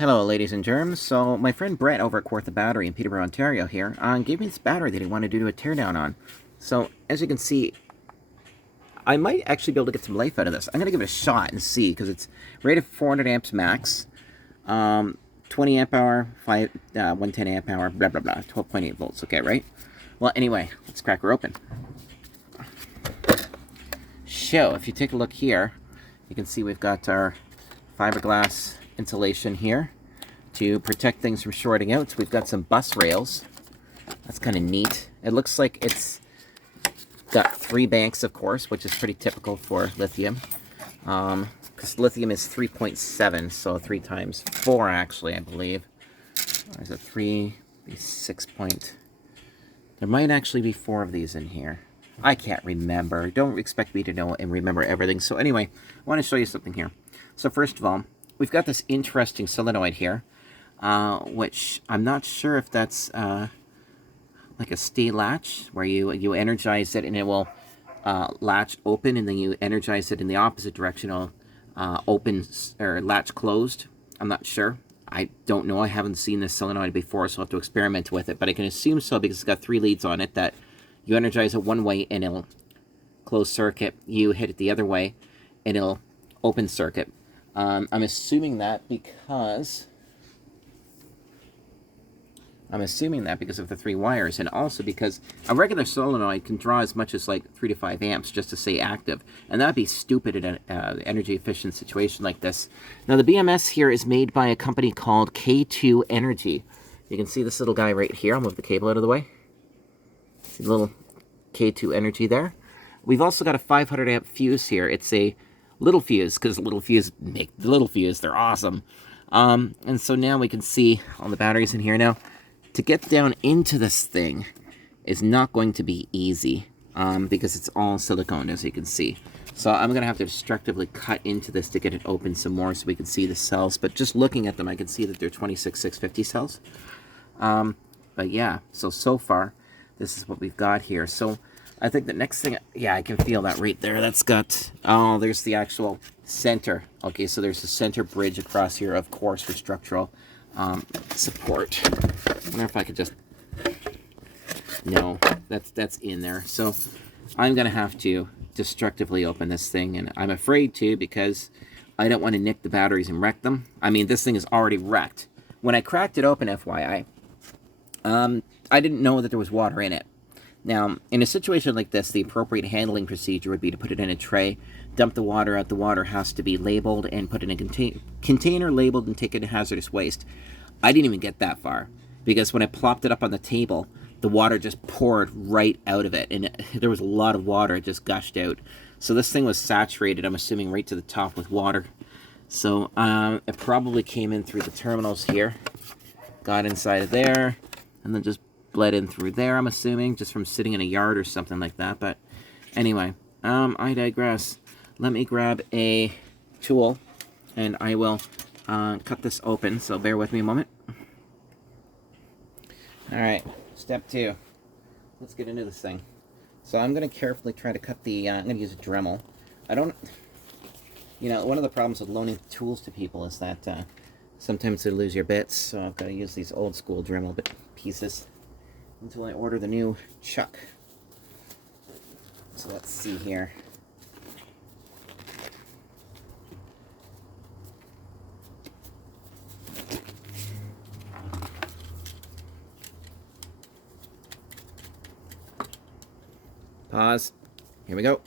Hello, ladies and germs. So, my friend Brett over at Kawartha Battery in Peterborough, Ontario here, gave me this battery that he wanted to do a teardown on. So, as you can see, I might actually be able to get some life out of this. I'm going to give it a shot and see, because it's rated for 400 amps max, 20 amp hour, 110 amp hour, blah, blah, blah, 12.8 volts. Okay, right? Well, anyway, let's crack her open. So, if you take a look here, you can see we've got our fiberglass insulation here to protect things from shorting out. So we've got some bus rails. That's kind of neat. It looks like it's got 3 banks, of course, which is pretty typical for lithium. Because lithium is 3.7, so 3 times 4, actually, I believe. There's a 3, 6 point. There might actually be 4 of these in here. I can't remember. Don't expect me to know and remember everything. So anyway, I want to show you something here. So first of all, we've got this interesting solenoid here, which I'm not sure if that's like a stay latch, where you energize it and it will latch open, and then you energize it in the opposite direction, it'll open or latch closed. I'm not sure. I don't know. I haven't seen this solenoid before, so I'll have to experiment with it. But I can assume so because it's got 3 leads on it, that you energize it one way and it'll close circuit. You hit it the other way and it'll open circuit. I'm assuming that because of the 3 wires, and also because a regular solenoid can draw as much as like 3 to 5 amps just to stay active, and that'd be stupid in an energy efficient situation like this. Now the BMS here is made by a company called K2 Energy. You can see this little guy right here. I'll move the cable out of the way. See the little K2 Energy there. We've also got a 500 amp fuse here. It's a little fuse, because little fuse make the little fuse. They're awesome. And so now we can see all the batteries in here. Now, to get down into this thing is not going to be easy, because it's all silicone, as you can see. So I'm going to have to destructively cut into this to get it open some more so we can see the cells. But just looking at them, I can see that they're 26650 cells. But yeah, so far, this is what we've got here. So I think the next thing, yeah, I can feel that right there. That's got, oh, there's the actual center. Okay, so there's the center bridge across here, of course, for structural support. I wonder if I could just, no, that's in there. So I'm going to have to destructively open this thing, and I'm afraid to, because I don't want to nick the batteries and wreck them. I mean, this thing is already wrecked. When I cracked it open, FYI, I didn't know that there was water in it. Now, in a situation like this, the appropriate handling procedure would be to put it in a tray, dump the water out. The water has to be labeled and put in a container labeled and take it to hazardous waste. I didn't even get that far, because when I plopped it up on the table, the water just poured right out of it, and there was a lot of water. It just gushed out. So this thing was saturated, I'm assuming, right to the top with water. So it probably came in through the terminals here, got inside of there, and then just bled in through there, I'm assuming, just from sitting in a yard or something like that. But anyway, I digress. Let me grab a tool, and I will cut this open, so bear with me a moment. Alright, step 2. Let's get into this thing. So I'm going to carefully try to cut the, I'm going to use a Dremel. I don't, you know, one of the problems with loaning tools to people is that sometimes they lose your bits, so I've got to use these old school Dremel pieces until I order the new chuck. So let's see here. Pause. Here we go.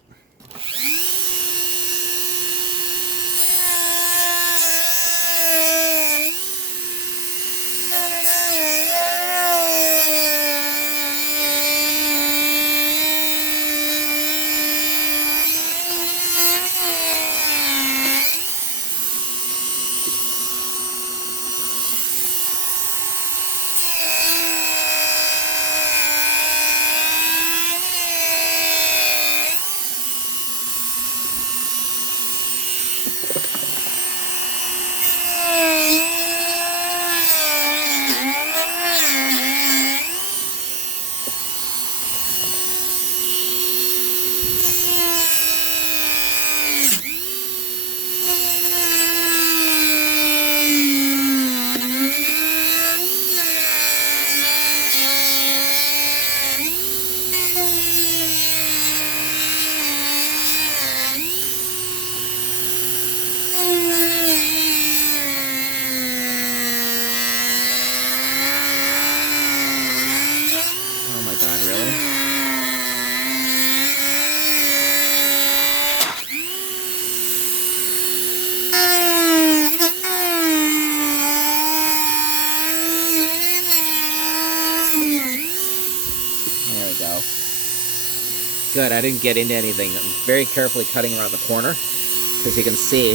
Good, I didn't get into anything. I'm very carefully cutting around the corner. As you can see,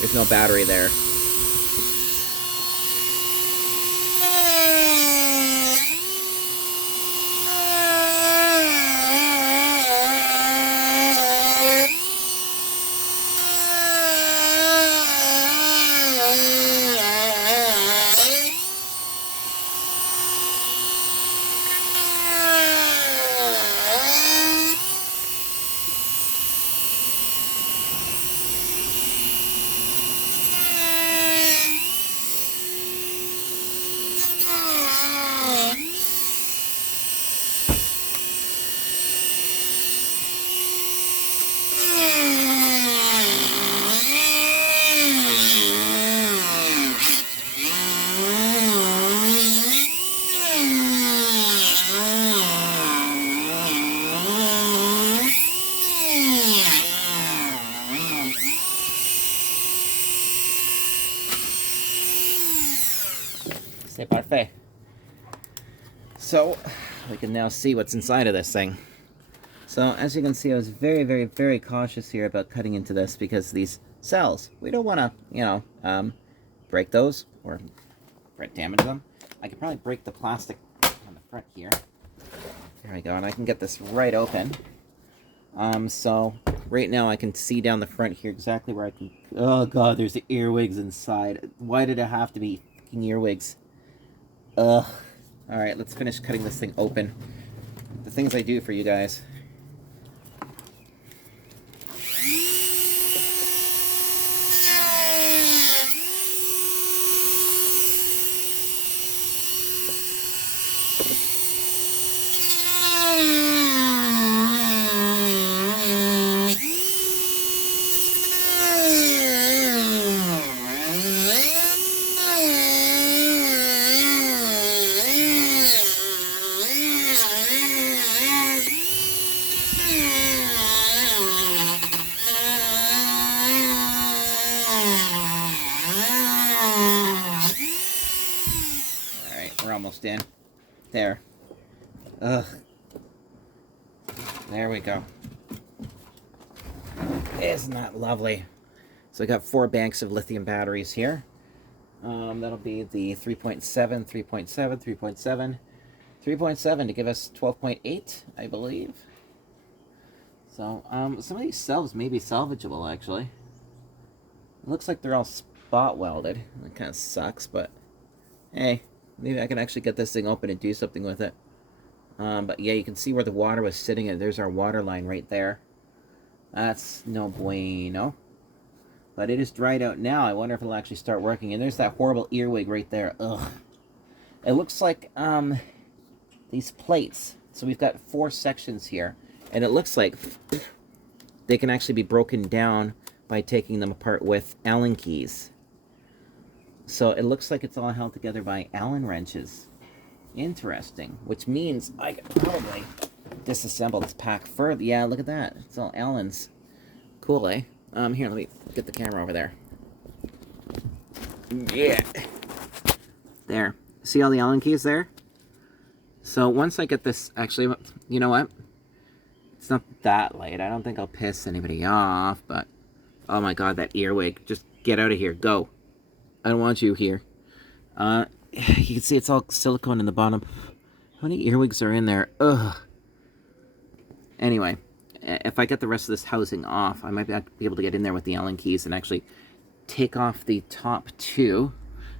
there's no battery there. C'est parfait. So, we can now see what's inside of this thing. So, as you can see, I was very, very, very cautious here about cutting into this because these cells, we don't want to, you know, break those or damage them. I could probably break the plastic on the front here. There we go, and I can get this right open. So, right now I can see down the front here exactly where I can... Oh god, there's the earwigs inside. Why did it have to be fucking earwigs? Ugh. Alright, let's finish cutting this thing open. The things I do for you guys. Almost in. There. Ugh. There we go. Isn't that lovely? So I got 4 banks of lithium batteries here. That'll be the 3.7, 3.7, 3.7, 3.7 to give us 12.8, I believe. So, some of these cells may be salvageable, actually. It looks like they're all spot welded. That kind of sucks, but hey. Maybe I can actually get this thing open and do something with it. But yeah, you can see where the water was sitting, and there's our water line right there. That's no bueno. But it is dried out now. I wonder if it'll actually start working. And there's that horrible earwig right there. Ugh. It looks like these plates. So we've got 4 sections here. And it looks like they can actually be broken down by taking them apart with Allen keys. So it looks like it's all held together by Allen wrenches. Interesting. Which means I could probably disassemble this pack further. Yeah, look at that. It's all Allens. Cool, eh? Here, let me get the camera over there. Yeah. There. See all the Allen keys there? So once I get this... Actually, you know what? It's not that late. I don't think I'll piss anybody off, but... Oh my god, that earwig. Just get out of here. Go. I don't want you here. You can see it's all silicone in the bottom. How many earwigs are in there? Ugh. Anyway, if I get the rest of this housing off, I might be able to get in there with the Allen keys and actually take off the top 2.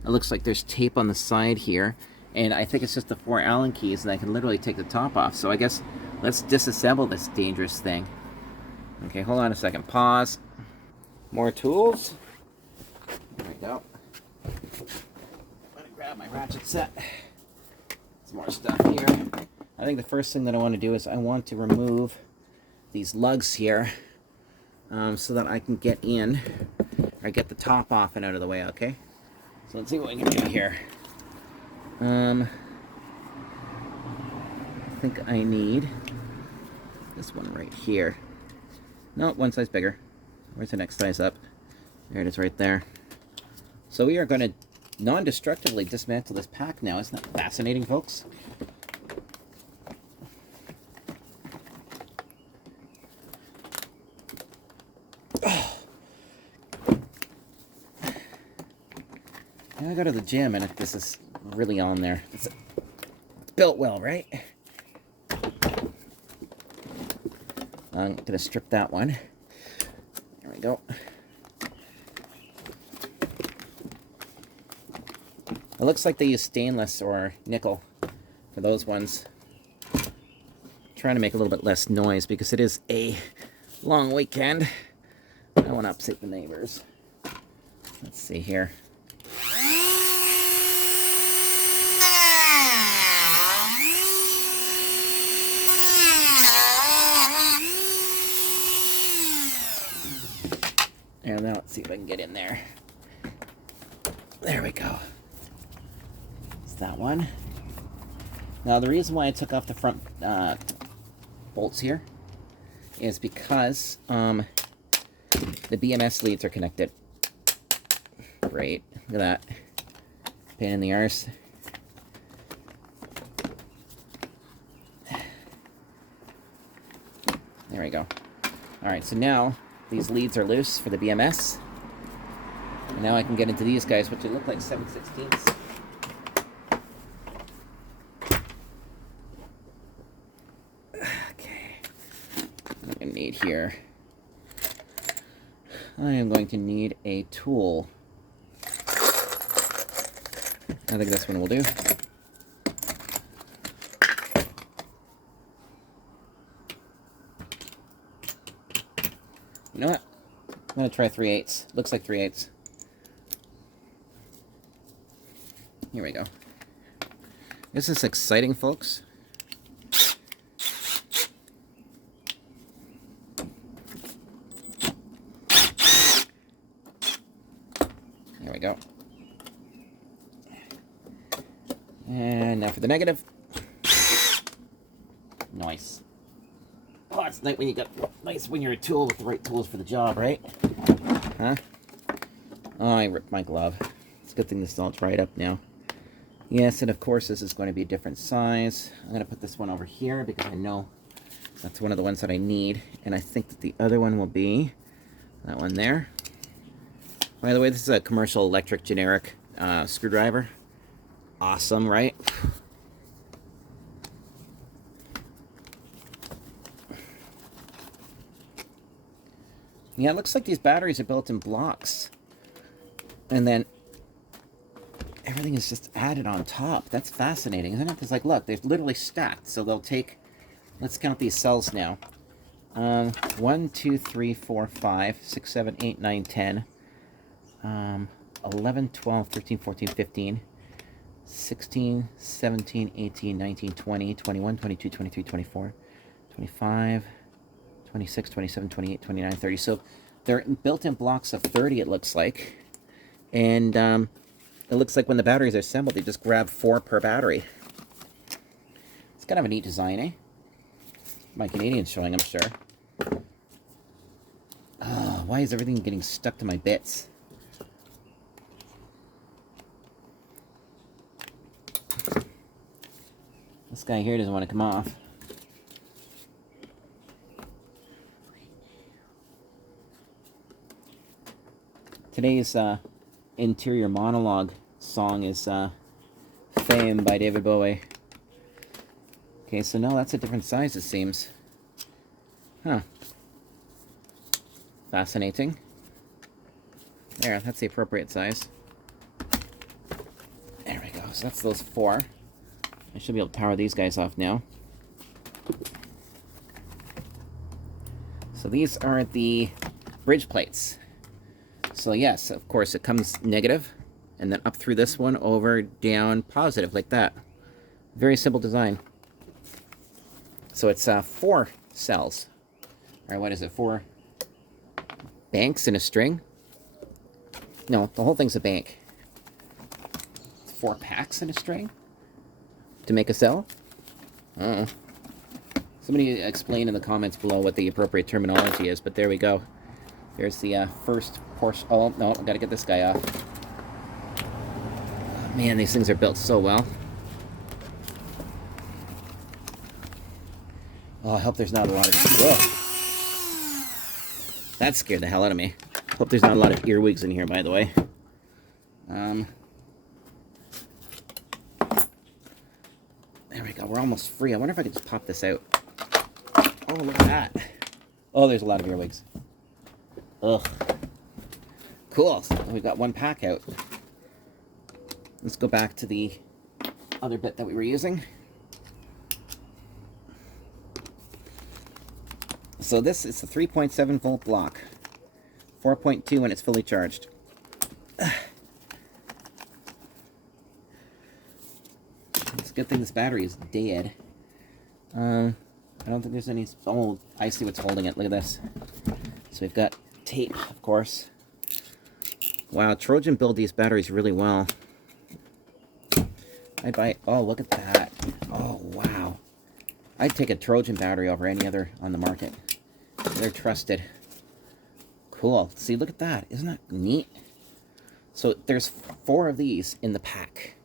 It looks like there's tape on the side here. And I think it's just the 4 Allen keys, and I can literally take the top off. So I guess let's disassemble this dangerous thing. Okay, hold on a second. Pause. More tools. There we go. I'm gonna grab my ratchet set. Some more stuff here. I think the first thing that I want to do is I want to remove these lugs here so that I can get in, or get the top off and out of the way, okay? So let's see what we can do here. I think I need this one right here. No, one size bigger. Where's the next size up? There it is right there. So we are going to non-destructively dismantle this pack now. Isn't that fascinating, folks? Now I go to the gym and this is really on there. It's built well, right? I'm going to strip that one. There we go. It looks like they use stainless or nickel for those ones. Trying to make a little bit less noise because it is a long weekend. I don't want to upset the neighbors. Let's see here. And now let's see if I can get in there. There we go. It's that one. Now the reason why I took off the front bolts here is because the BMS leads are connected. Great. Look at that. Pain in the arse. There we go. Alright, so now these leads are loose for the BMS. And now I can get into these guys, which look like 7/16. Okay. What I'm going to need here. I am going to need a tool. I think this one will do. You know what? I'm going to try 3/8. Looks like 3/8. Here we go. This is exciting, folks. There we go. And now for the negative. Nice. Oh, it's nice when you got nice when you're a tool with the right tools for the job, right? Huh? Oh, I ripped my glove. It's a good thing this is all dried up now. Yes, and of course this is going to be a different size. I'm going to put this one over here because I know that's one of the ones that I need. And I think that the other one will be that one there. By the way, this is a commercial electric generic screwdriver. Awesome, right? Yeah, it looks like these batteries are built in blocks. And then everything is just added on top. That's fascinating, isn't it? Because, like, look, they've literally stacked. So they'll take, let's count these cells now. 1, 2, 3, 4, 5, 6, 7, 8, 9, 10. 11, 12, 13, 14, 15. 16, 17, 18, 19, 20, 21, 22, 23, 24, 25, 26, 27, 28, 29, 30. So they're built in blocks of 30, it looks like. And it looks like when the batteries are assembled, they just grab 4 per battery. It's kind of a neat design, eh? My Canadian's showing, I'm sure. Oh, why is everything getting stuck to my bits? This guy here doesn't want to come off. Today's interior monologue song is Fame by David Bowie. Okay, so no, that's a different size, it seems. Huh. Fascinating. There, that's the appropriate size. There we go. So that's those 4. I should be able to power these guys off now. So these are the bridge plates. So yes, of course, it comes negative, and then up through this one, over, down, positive, like that. Very simple design. So it's 4 cells. Or what is it, 4 banks in a string? No, the whole thing's a bank. 4 packs in a string? To make a cell? Somebody explain in the comments below what the appropriate terminology is, but there we go. There's the first portion. Oh, no, I've got to get this guy off. Man, these things are built so well. Oh, I hope there's not a lot of... Whoa. That scared the hell out of me. Hope there's not a lot of earwigs in here, by the way. we're almost free. I wonder if I could just pop this out. Oh, look at that. Oh, there's a lot of earwigs. Ugh. Cool. So we've got one pack out. Let's go back to the other bit that we were using. So this is a 3.7 volt block. 4.2 when it's fully charged. It's a good thing this battery is dead. I don't think there's any... Oh, I see what's holding it. Look at this. So we've got tape, of course. Wow, Trojan build these batteries really well. I'd buy... Oh, look at that. Oh, wow. I'd take a Trojan battery over any other on the market. They're trusted. Cool. See, look at that. Isn't that neat? So there's 4 of these in the pack.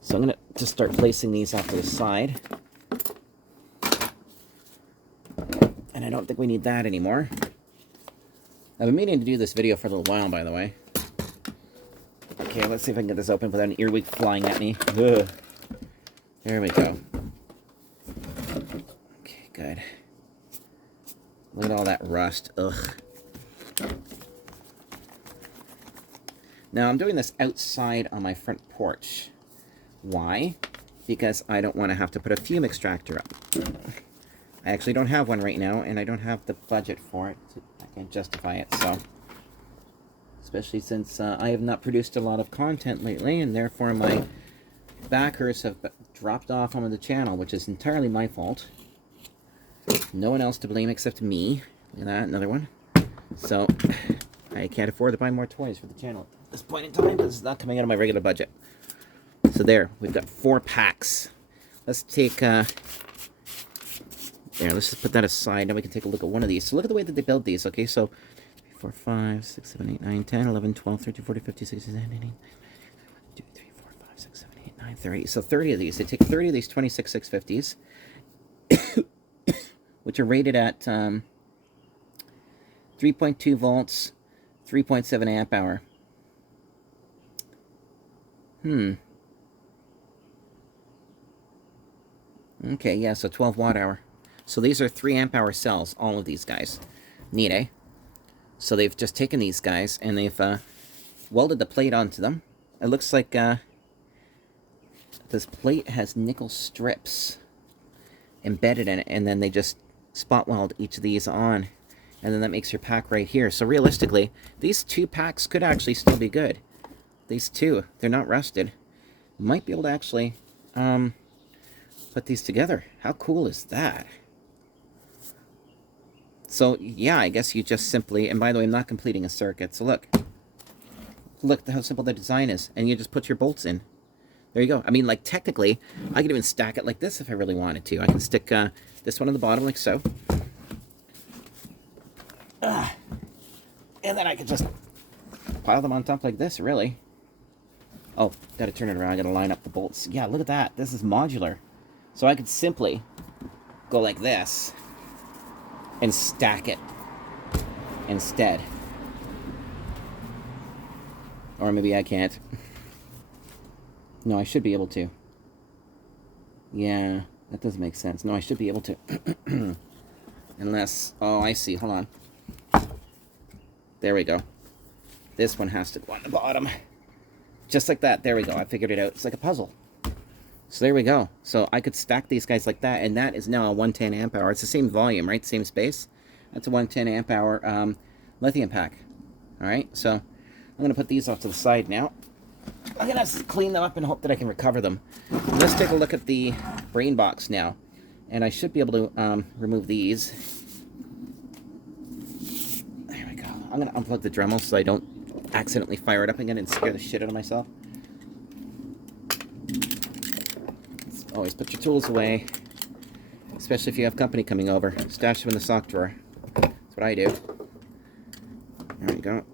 So I'm going to just start placing these off to the side. And I don't think we need that anymore. I've been meaning to do this video for a little while, by the way. Okay, let's see if I can get this open without an earwig flying at me. Ugh. There we go. Okay, good. Look at all that rust. Ugh. Now, I'm doing this outside on my front porch. Why? Because I don't want to have to put a fume extractor up. I actually don't have one right now, and I don't have the budget for it. I can't justify it, so... Especially since I have not produced a lot of content lately, and therefore my backers have dropped off on the channel, which is entirely my fault. No one else to blame except me. Look at that, another one. So, I can't afford to buy more toys for the channel at this point in time, because it's not coming out of my regular budget. So there, we've got 4 packs. Let's take, there, let's just put that aside. Now we can take a look at one of these. So look at the way that they build these, okay? So, 4, 5, 6, 7, 8, 9, 10, 11, 12, 13, 14, 15, 16, 17, 18, 2, 3, 4, 5, 6, 7, 8, 9, 30. So 30 of these. They take 30 of these 26650s, which are rated at 3.2 volts, 3.7 amp hour. Okay, yeah, so 12 watt hour. So these are 3 amp hour cells, all of these guys. Neat, eh? So they've just taken these guys and they've welded the plate onto them. It looks like this plate has nickel strips embedded in it, and then they just spot weld each of these on, and then that makes your pack right here. So realistically, these 2 packs could actually still be good. These 2, they're not rusted. Might be able to actually put these together. How cool is that? So, yeah, I guess you just simply... And by the way, I'm not completing a circuit. So, look. Look how simple the design is. And you just put your bolts in. There you go. I mean, like, technically, I could even stack it like this if I really wanted to. I can stick this one on the bottom like so. And then I could just pile them on top like this, really. Oh, gotta turn it around. I gotta line up the bolts. Yeah, look at that. This is modular. So I could simply go like this and stack it instead. Or maybe I can't. No, I should be able to. Yeah, that doesn't make sense. No, I should be able to. Unless... Oh, I see. Hold on. There we go. This one has to go on the bottom. Just like that. There we go. I figured it out. It's like a puzzle. So there we go. So I could stack these guys like that, and that is now a 110 amp hour. It's the same volume, right? Same space. That's a 110 amp hour lithium pack. All right, so I'm going to put these off to the side now. I'm going to clean them up and hope that I can recover them. Let's take a look at the brain box now. And I should be able to remove these. There we go. I'm going to unplug the Dremel so I don't accidentally fire it up again and scare the shit out of myself. Always put your tools away, especially if you have company coming over. Stash them in the sock drawer. That's what I do. There we go.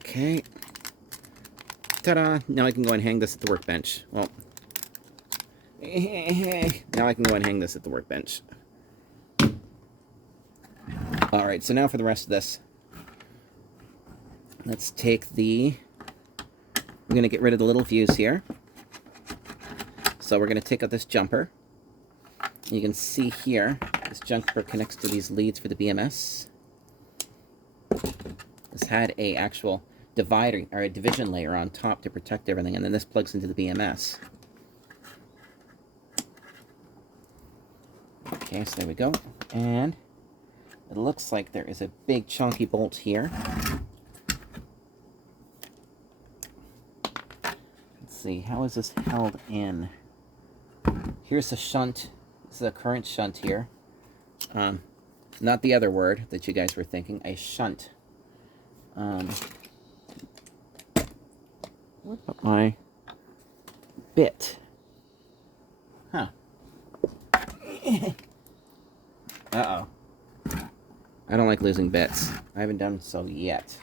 Okay. Ta-da! Now I can go and hang this at the workbench. Well, now I can go and hang this at the workbench. Alright, so now for the rest of this. Let's take the... We're going to get rid of the little fuse here. So we're going to take out this jumper. You can see here, this jumper connects to these leads for the BMS. This had a actual divider, or a division layer on top to protect everything, and then this plugs into the BMS. Okay, so there we go. And it looks like there is a big chunky bolt here. Let's see, how is this held in? Here's a shunt. This is a current shunt here. Not the other word that you guys were thinking, a shunt. Where put my bit? Huh. Uh-oh. I don't like losing bits. I haven't done so yet.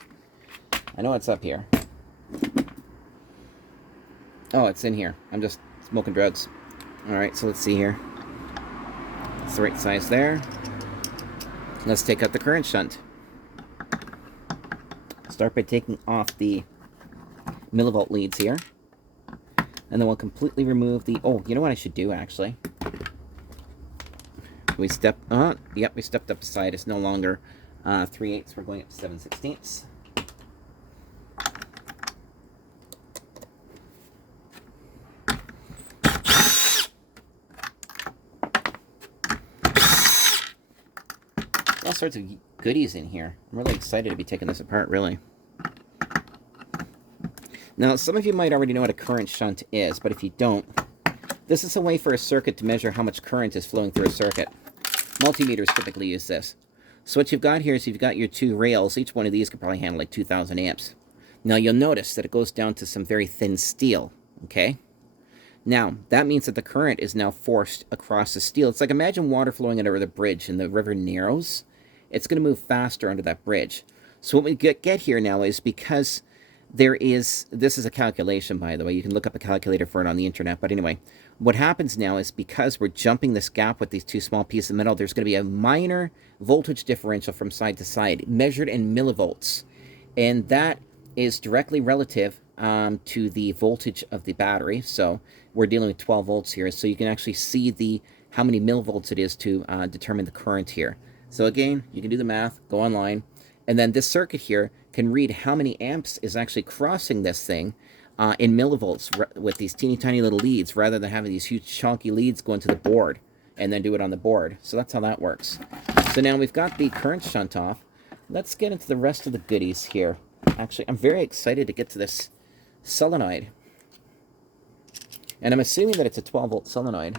I know it's up here. Oh, it's in here. I'm just smoking drugs. Alright, so let's see here. It's the right size there. Let's take out the current shunt. Start by taking off the millivolt leads here. And then we'll completely remove the... Oh, you know what I should do, actually? We step... Yep, we stepped up a side. It's no longer 3/8. We're going up to 7/16. All sorts of goodies in here. I'm really excited to be taking this apart, really. Now, some of you might already know what a current shunt is, but if you don't, this is a way for a circuit to measure how much current is flowing through a circuit. Multimeters typically use this. So what you've got here is you've got your two rails. Each one of these could probably handle like 2,000 amps. Now, you'll notice that it goes down to some very thin steel, okay? Now, that means that the current is now forced across the steel. It's like, imagine water flowing over the bridge and the river narrows. It's going to move faster under that bridge. So what we get here now is, because there is, this is a calculation, by the way. You can look up a calculator for it on the internet. But anyway, what happens now is, because we're jumping this gap with these two small pieces of metal, there's going to be a minor voltage differential from side to side, measured in millivolts. And that is directly relative to the voltage of the battery. So we're dealing with 12 volts here. So you can actually see how many millivolts it is to determine the current here. So again, you can do the math, go online, and then this circuit here can read how many amps is actually crossing this thing in millivolts with these teeny tiny little leads, rather than having these huge chunky leads go into the board and then do it on the board. So that's how that works. So now we've got the current shunt off. Let's get into the rest of the goodies here. Actually, I'm very excited to get to this solenoid. And I'm assuming that it's a 12-volt solenoid,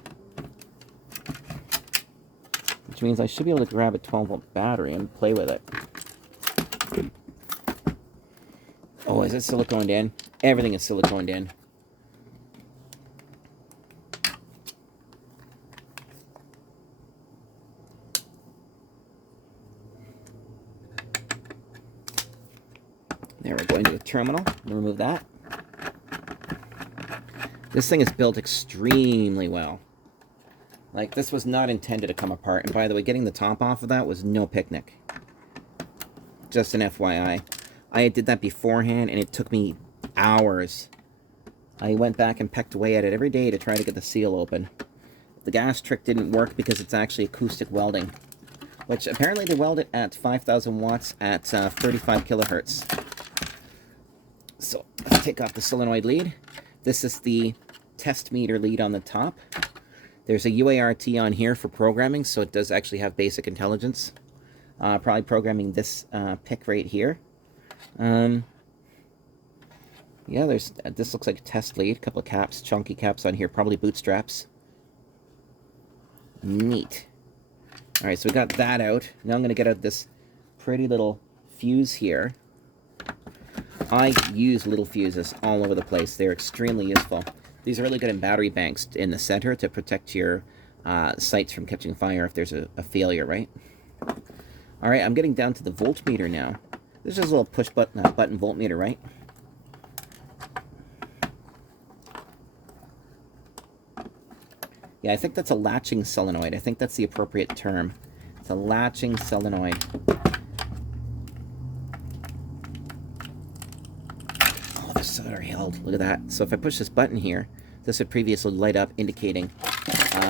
which means I should be able to grab a 12-volt battery and play with it. Oh, is it siliconed in? Everything is siliconed in. There, we're going to a terminal. We'll remove that. This thing is built extremely well. Like, this was not intended to come apart. And by the way, getting the top off of that was no picnic. Just an FYI. I did that beforehand, and it took me hours. I went back and pecked away at it every day to try to get the seal open. The gas trick didn't work because it's actually acoustic welding, which apparently they weld it at 5,000 watts at 35 kilohertz. So, let's take off the solenoid lead. This is the test meter lead on the top. There's a UART on here for programming, so it does actually have basic intelligence. Probably programming this pick right here. Yeah, there's this looks like a test lead. A couple of caps, chunky caps on here, probably bootstraps. Neat. All right, so we got that out. Now I'm going to get out this pretty little fuse here. I use little fuses all over the place. They're extremely useful. These are really good in battery banks in the center to protect your sites from catching fire if there's a failure, right? All right, I'm getting down to the voltmeter now. This is a little push button voltmeter, right? Yeah, I think that's a latching solenoid. I think that's the appropriate term. It's a latching solenoid. solder held. Look at that. So if I push this button here, this would previously light up, indicating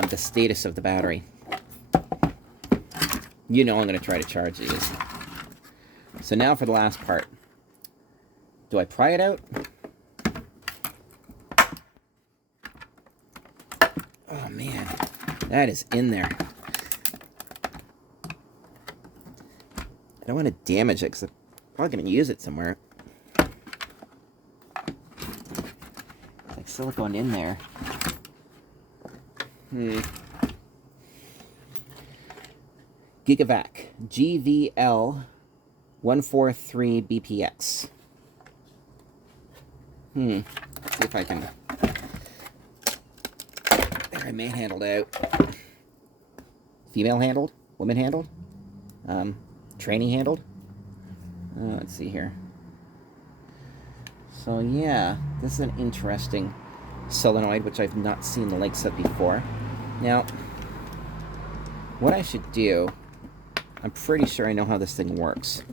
the status of the battery. You know I'm going to try to charge these. So now for the last part. Do I pry it out? Oh man, that is in there. I don't want to damage it because I'm probably going to use it somewhere. Like silicone in there. Gigavac GVL 143 BPX. See if I can. There, I manhandled out. Female handled, woman handled, tranny handled. Let's see here. So yeah, this is an interesting solenoid, which I've not seen the likes of before. Now, what I should do, I'm pretty sure I know how this thing works.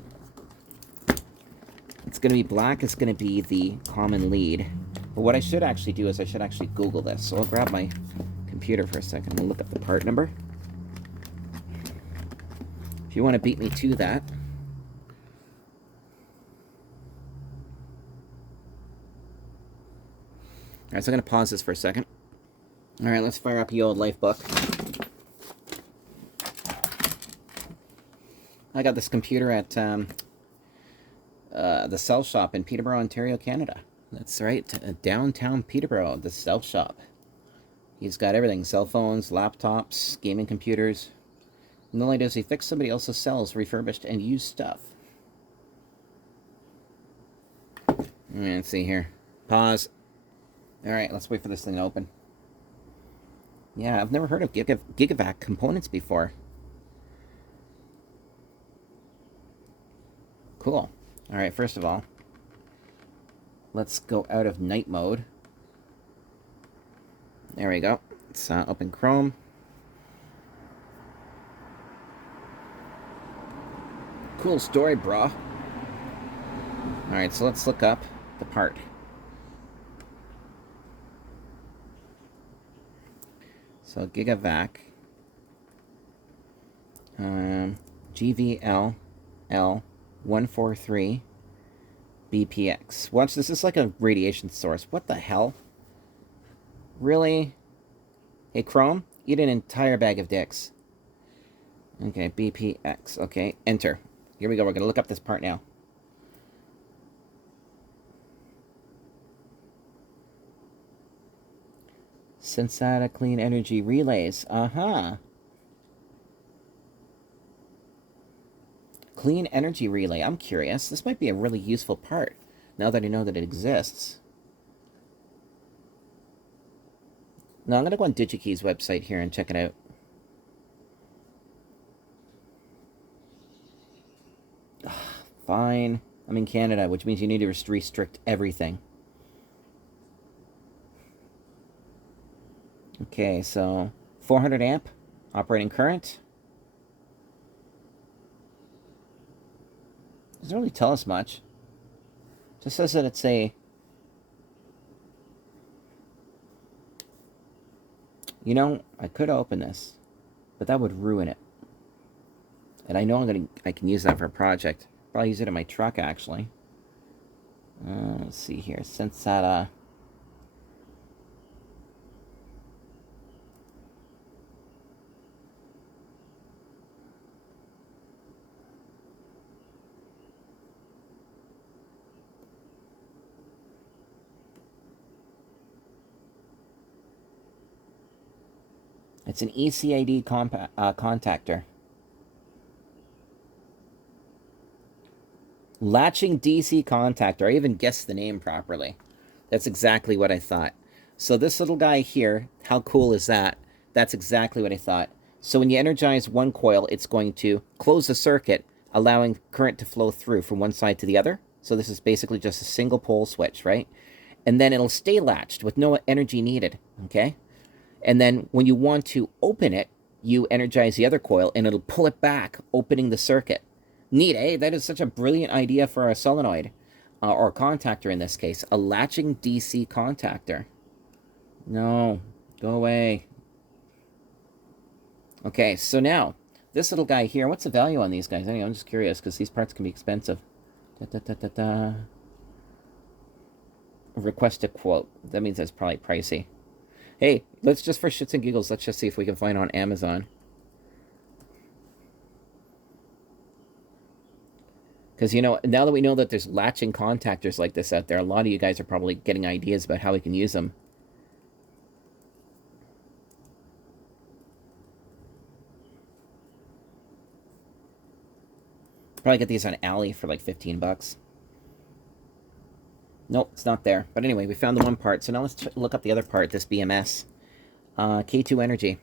It's going to be black, it's going to be the common lead. But what I should actually do is I should actually Google this. So I'll grab my computer for a second and look up the part number. If you want to beat me to that. Alright, so I'm going to pause this for a second. Alright, let's fire up the old life book. I got this computer at the Cell Shop in Peterborough, Ontario, Canada. That's right, downtown Peterborough, the Cell Shop. He's got everything, cell phones, laptops, gaming computers. Not only does he fix them, but he also sells refurbished and used stuff. Let's see here. Pause. Alright, let's wait for this thing to open. Yeah, I've never heard of Gigavac components before. Cool. Alright, first of all, let's go out of night mode. There we go. Let's open Chrome. Cool story, brah. Alright, so let's look up the part. So Gigavac. GVL L143 BPX. Watch, this is like a radiation source. What the hell? Really? Hey, Chrome, eat an entire bag of dicks. Okay, BPX. Okay, enter. Here we go. We're going to look up this part now. Sensata Clean Energy Relays. Clean Energy Relay. I'm curious. This might be a really useful part, now that I know that it exists. Now, I'm going to go on DigiKey's website here and check it out. Fine. I'm in Canada, which means you need to restrict everything. Okay, so 400 amp operating current. Doesn't really tell us much. Just says that it's a... You know, I could open this, but that would ruin it. And I know I can use that for a project. Probably use it in my truck, actually. Let's see here. Sensata. It's an ECAD contactor. Latching DC contactor. I even guessed the name properly. That's exactly what I thought. So this little guy here, how cool is that? That's exactly what I thought. So when you energize one coil, it's going to close the circuit, allowing current to flow through from one side to the other. So this is basically just a single pole switch, right? And then it'll stay latched with no energy needed, okay? And then when you want to open it, you energize the other coil and it'll pull it back, opening the circuit. Neat, eh? That is such a brilliant idea for a solenoid. or contactor in this case, a latching DC contactor. No, go away. Okay, so now, this little guy here, what's the value on these guys? Anyway, I'm just curious, because these parts can be expensive. Request a quote. That means that's probably pricey. Hey, let's just, for shits and giggles, let's just see if we can find on Amazon. Because, you know, now that we know that there's latching contactors like this out there, a lot of you guys are probably getting ideas about how we can use them. Probably get these on Alley for like 15 bucks. Nope, it's not there. But anyway, we found the one part. So now let's look up the other part, this BMS. K2 Energy.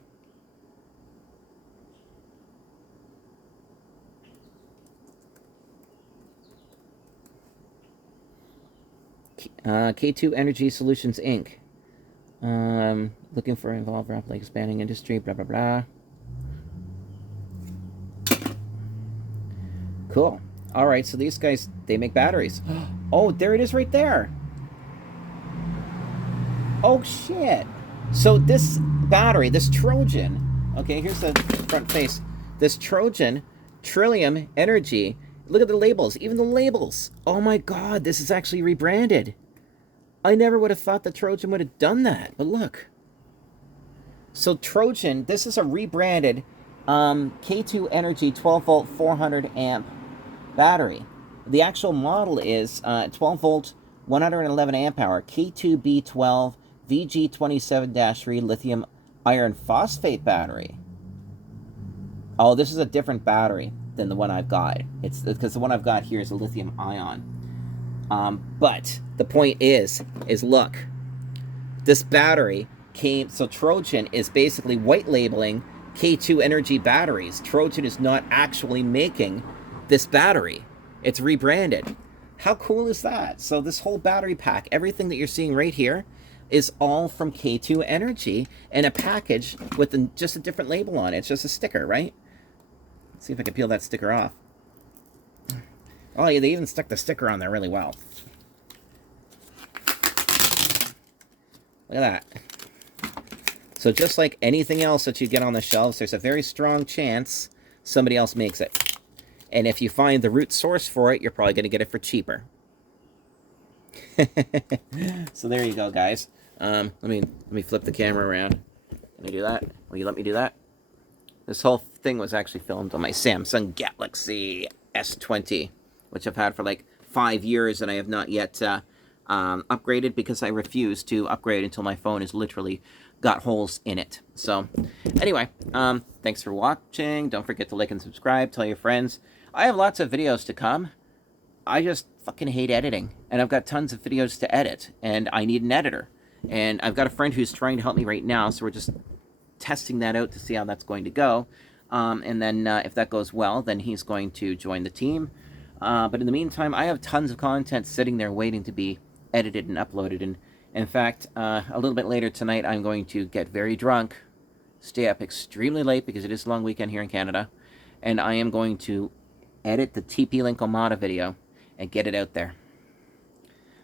K2 Energy Solutions, Inc. Looking for involved rapidly expanding industry, blah, blah, blah. Cool. All right, so these guys, they make batteries. Oh, there it is right there. Oh, shit. So this battery, this Trojan, okay, here's the front face. This Trojan, Trillium Energy, look at the labels, even the labels. Oh my God, this is actually rebranded. I never would have thought the Trojan would have done that, but look. So Trojan, this is a rebranded K2 Energy 12 volt 400 amp battery. The actual model is 12 volt 111 amp hour K2B12 VG27-3 lithium iron phosphate battery. Oh, this is a different battery than the one I've got. It's because the one I've got here is a lithium ion. But the point is look, this battery came, so Trojan is basically white labeling K2 Energy batteries. Trojan is not actually making this battery. It's rebranded. How cool is that? So this whole battery pack, everything that you're seeing right here, is all from K2 Energy in a package with just a different label on it. It's just a sticker, right? Let's see if I can peel that sticker off. Oh, yeah, they even stuck the sticker on there really well. Look at that. So just like anything else that you get on the shelves, there's a very strong chance somebody else makes it. And if you find the root source for it, you're probably going to get it for cheaper. So there you go, guys. Let me flip the camera around. Can I do that? Will you let me do that? This whole thing was actually filmed on my Samsung Galaxy S20, which I've had for like 5 years, and I have not yet upgraded because I refuse to upgrade until my phone is literally got holes in it. So anyway, thanks for watching. Don't forget to like and subscribe. Tell your friends. I have lots of videos to come. I just fucking hate editing, and I've got tons of videos to edit, and I need an editor. And I've got a friend who's trying to help me right now, so we're just testing that out to see how that's going to go. And then if that goes well, then he's going to join the team. But in the meantime, I have tons of content sitting there waiting to be edited and uploaded. And in fact, a little bit later tonight, I'm going to get very drunk, stay up extremely late because it is a long weekend here in Canada, and I am going to edit the TP Link Omada video and get it out there.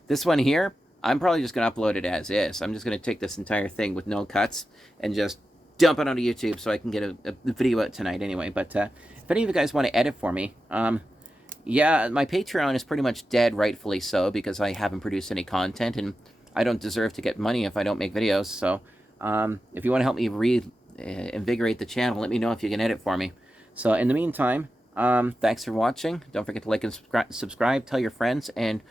This one here, I'm probably just going to upload it as is. I'm just going to take this entire thing with no cuts and just dump it onto YouTube so I can get a video out tonight anyway. But if any of you guys want to edit for me, yeah, my Patreon is pretty much dead, rightfully so, because I haven't produced any content, and I don't deserve to get money if I don't make videos. So if you want to help me reinvigorate the channel, let me know if you can edit for me. So in the meantime, thanks for watching. Don't forget to like and subscribe. Tell your friends. And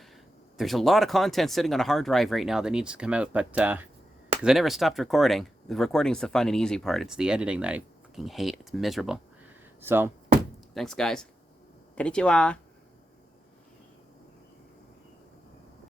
there's a lot of content sitting on a hard drive right now that needs to come out, but because I never stopped recording. The recording is the fun and easy part. It's the editing that I fucking hate. It's miserable. So, thanks, guys. Konnichiwa.